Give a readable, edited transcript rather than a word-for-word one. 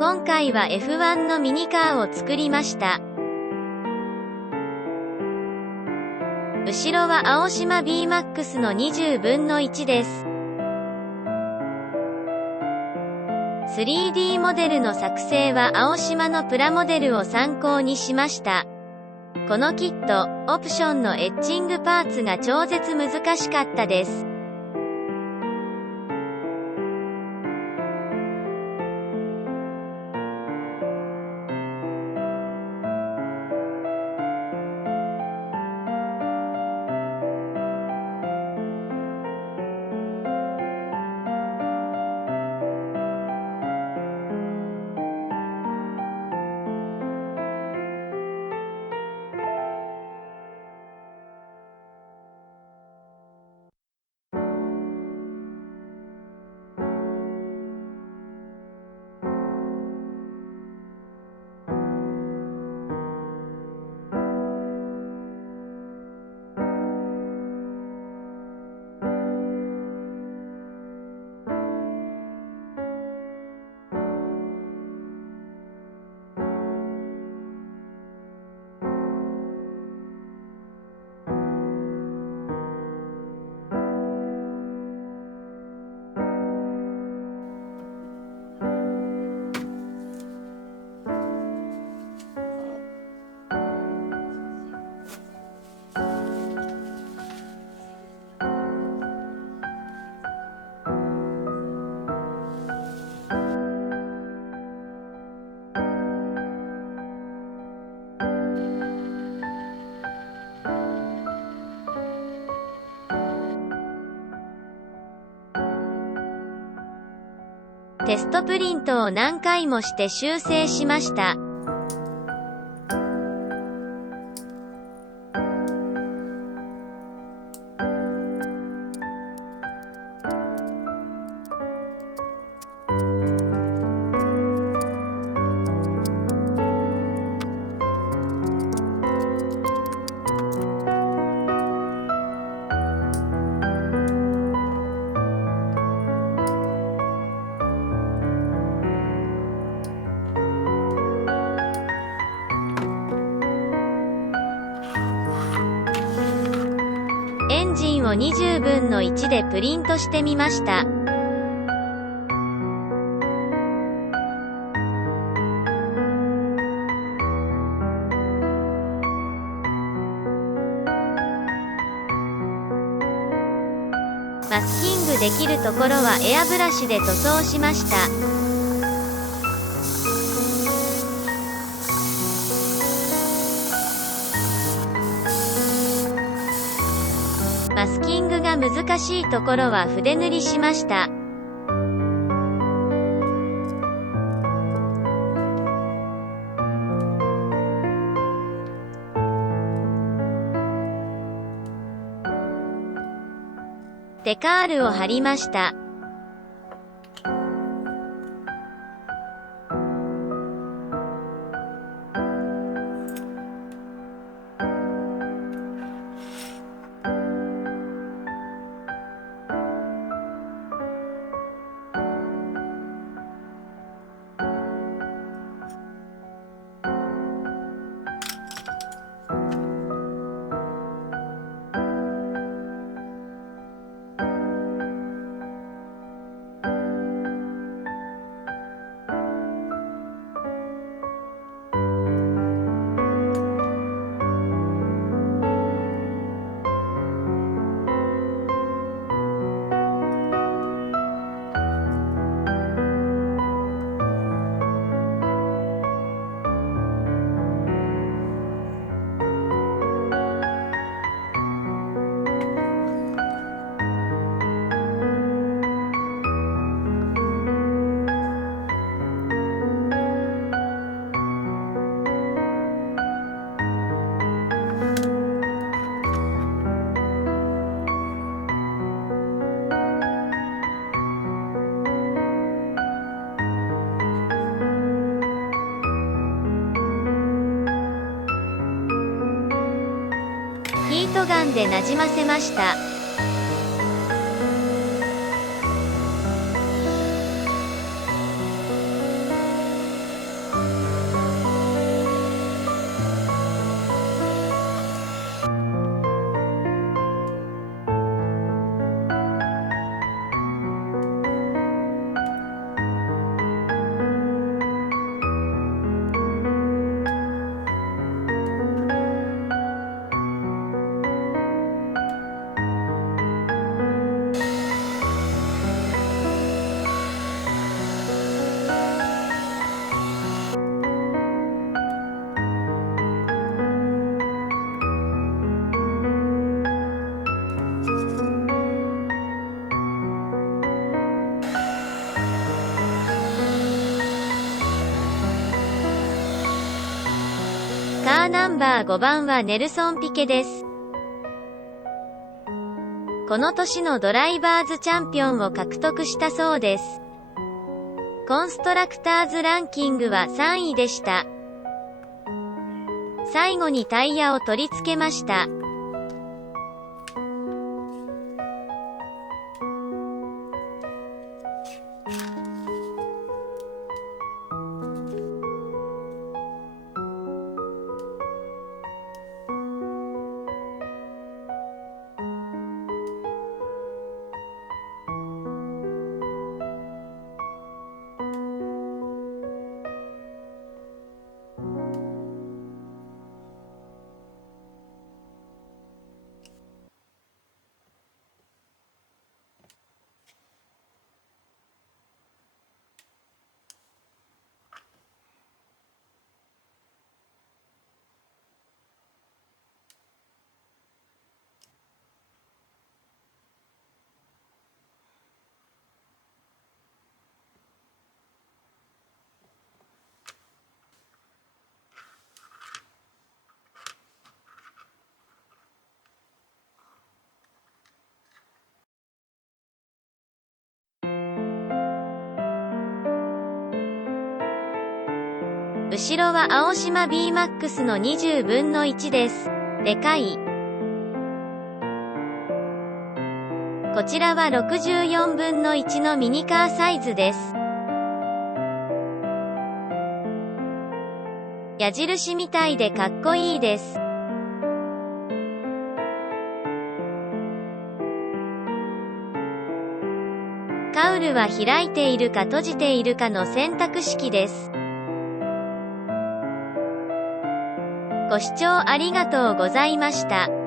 今回は F1 のミニカーを作りました。後ろは青島 BMAX の20分の1です。3D モデルの作成は青島のプラモデルを参考にしました。このキット、オプションのエッチングパーツが超絶難しかったです。テストプリントを何回もして修正しました。エンジンを20分の1でプリントしてみました。マスキングできるところはエアブラシで塗装しました。マスキングが難しいところは筆塗りしました。デカールを貼りました。ヒートガンでなじませました。ナンバー5番はネルソン・ピケです。この年のドライバーズチャンピオンを獲得したそうです。コンストラクターズランキングは3位でした。最後にタイヤを取り付けました。後ろは青島 BMAX の20分の1です。でかい。こちらは64分の1のミニカーサイズです。矢印みたいでかっこいいです。カウルは開いているか閉じているかの選択式です。ご視聴ありがとうございました。